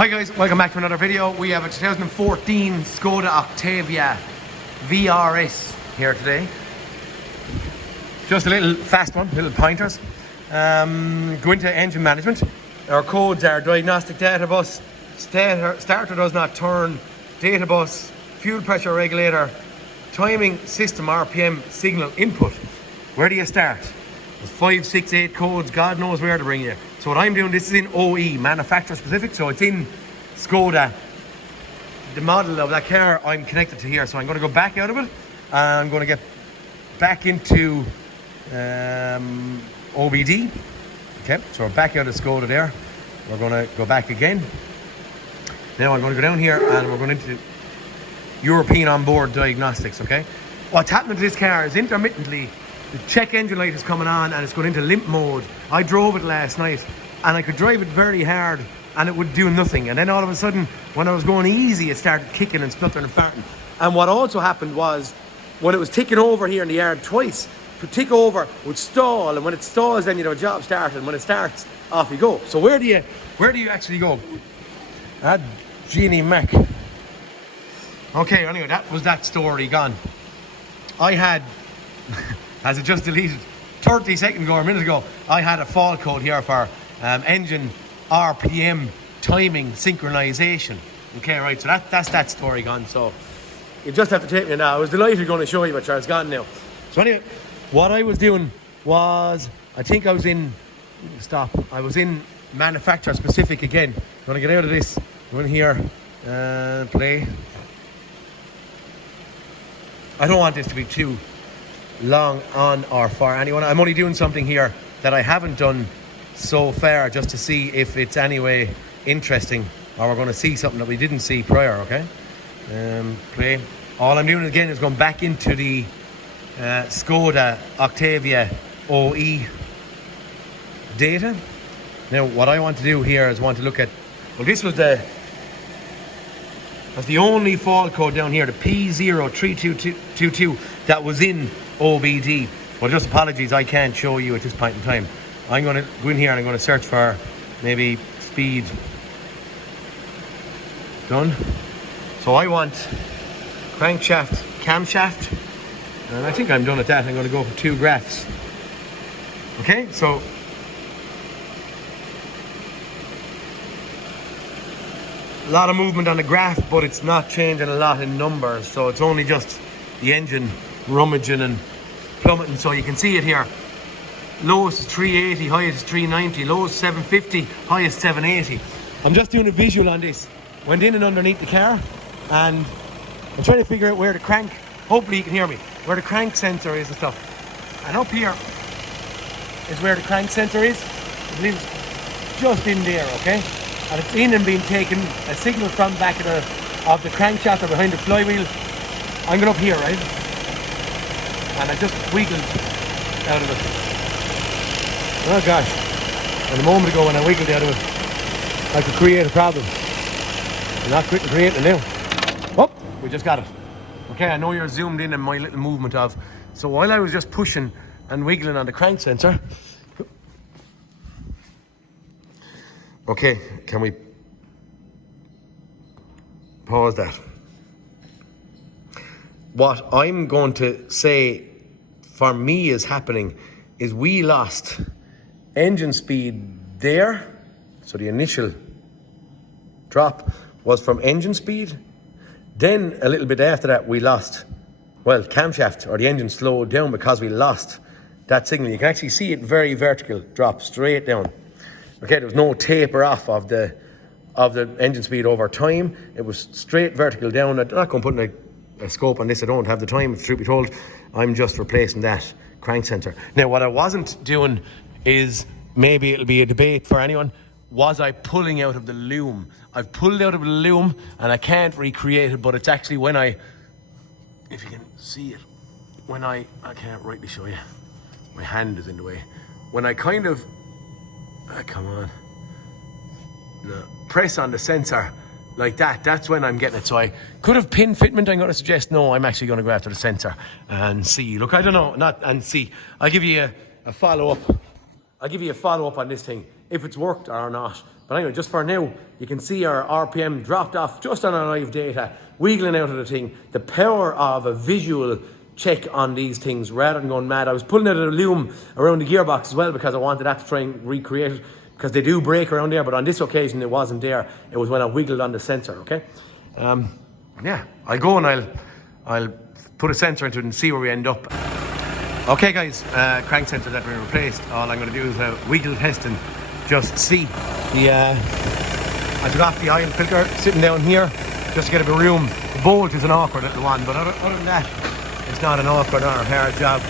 Hi guys, welcome back to another video. We have a 2014 Skoda Octavia VRS here today. Just a little fast one, little pointers. Go into engine management. Our codes are diagnostic data bus, starter does not turn, data bus, fuel pressure regulator, timing system RPM signal input. Where do you start? There's 5, 6, 8 codes, God knows where to bring you. So what I'm doing, this is in OE, manufacturer specific, so it's in Skoda. The model of that car I'm connected to here, so I'm going to go back out of it, and I'm going to get back into OBD. Okay, so we're back out of Skoda there. We're going to go back again. Now I'm going to go down here and we're going into European onboard diagnostics, okay? What's happening to this car is intermittently the check engine light is coming on and it's going into limp mode. I drove it last night and I could drive it very hard and it would do nothing. And then all of a sudden, when I was going easy, it started kicking and spluttering and farting. And what also happened was, when it was ticking over here in the yard twice, to tick over would stall, and when it stalls, then you have a job started, and when it starts, off you go. So where do you actually go? Genie Mac. Okay, anyway, that was that story gone. I had, as it just deleted 30 seconds ago or a minute ago, I had a fault code here for engine RPM timing synchronization. Okay, right, so that's that story gone. So you just have to take me now. I was delighted going to show you, but it's gone now. So anyway, what I was doing was, I think I was in, I was in manufacturer specific again. I'm going to get out of this, go in here and play. I don't want this to be too long on or for anyone. I'm only doing something here that I haven't done so far, just to see if it's anyway interesting, or we're going to see something that we didn't see prior. Okay, play. All I'm doing again is going back into the Skoda Octavia OE data. Now what I want to do here is want to look at, well, this was that's the only fault code down here, the P03222 that was in OBD. Well, just apologies, I can't show you at this point in time. I'm going to go in here and I'm going to search for maybe speed. Done. So I want crankshaft, camshaft, and I think I'm done at that. I'm going to go for 2 graphs. Okay, so a lot of movement on the graph, but it's not changing a lot in numbers, so it's only just the engine rummaging and plummeting. So you can see it here. Lowest is 380, highest is 390, lowest 750, highest 780. I'm just doing a visual on this. Went in and underneath the car, and I'm trying to figure out where the crank, hopefully you can hear me, where the crank sensor is and stuff. And up here is where the crank sensor is. I believe it's just in there, okay? And it's in and being taken a signal from back of the crankshaft or behind the flywheel. I'm going up here, right? And I just wiggled out of it. Oh gosh. And a moment ago when I wiggled out of it, I could create a problem. I'm not quitting creating it now. Oh, we just got it. Okay, I know you're zoomed in on my little movement of. So while I was just pushing and wiggling on the crank sensor. Okay, can we pause that? What I'm going to say for me is happening is we lost engine speed there. So the initial drop was from engine speed. Then a little bit after that we lost, well, camshaft, or the engine slowed down because we lost that signal. You can actually see it very vertical, drop straight down. Okay, there was no taper off of the engine speed over time. It was straight vertical down. I'm not going to put a scope on this. I don't have the time, truth be told. I'm just replacing that crank sensor. Now, what I wasn't doing is, maybe it'll be a debate for anyone, was I pulling out of the loom? I've pulled out of the loom and I can't recreate it, but it's actually when I, if you can see it, when I can't rightly show you. My hand is in the way. When I kind of, come on, press on the sensor like that, that's when I'm getting it. So I could have pin fitment. I'm going to suggest no, I'm actually going to go after the sensor and see. Look, I don't know, not and see. I'll give you a follow-up I'll give you a follow-up on this thing, if it's worked or not. But anyway, just for now, you can see our RPM dropped off just on our live data, wiggling out of the thing. The power of a visual check on these things rather than going mad. I was pulling out a lume around the gearbox as well because I wanted that to try and recreate it, because they do break around there, but on this occasion it wasn't there. It was when I wiggled on the sensor, okay? Yeah, I'll go and I'll put a sensor into it and see where we end up. Okay guys, crank sensor that we replaced. All I'm going to do is a wiggle test and just see the I took off the oil filter sitting down here just to get a bit of room. The bolt is an awkward little one, but other than that, it's not an awkward or a hard job.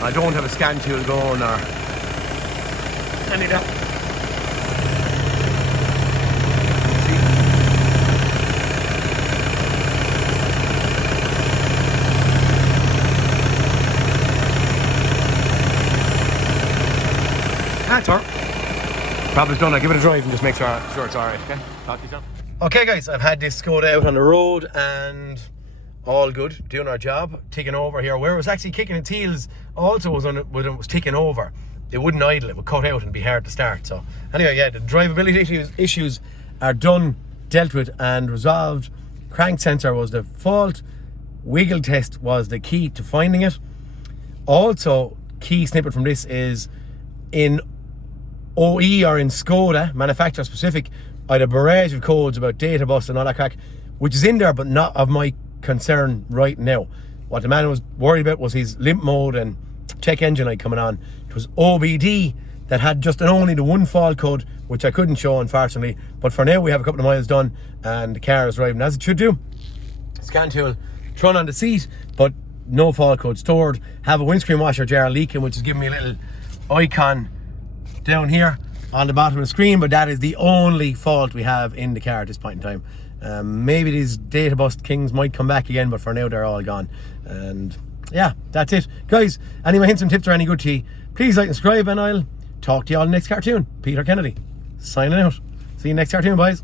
I don't have a scan tool going or any of that. That's all right. Problem's done. I'll give it a drive and just make sure it's alright, okay? Talk to you soon. Okay guys, I've had this Skoda out on the road and all good, doing our job, ticking over here. Where it was actually kicking its heels also was when it was ticking over. It wouldn't idle, it would cut out and be hard to start. So anyway, yeah, the drivability issues are done, dealt with and resolved. Crank sensor was the fault. Wiggle test was the key to finding it. Also, key snippet from this is in OE or in Skoda, manufacturer specific, I had a barrage of codes about data bus and all that crack, which is in there but not of my concern right now. What the man was worried about was his limp mode and check engine light coming on. It was OBD that had just only the one fault code, which I couldn't show unfortunately, but for now we have a couple of miles done and the car is driving as it should do. Scan tool thrown on the seat, but no fault code stored. Have a windscreen washer jar leaking, which is giving me a little icon down here on the bottom of the screen, but that is the only fault we have in the car at this point in time. Maybe these data bus kings might come back again, but for now they're all gone. And yeah, that's it guys. Any hints and tips are any good to you, please like and subscribe, and I'll talk to you all in the next cartoon. Peter Kennedy signing out. See you next cartoon, boys.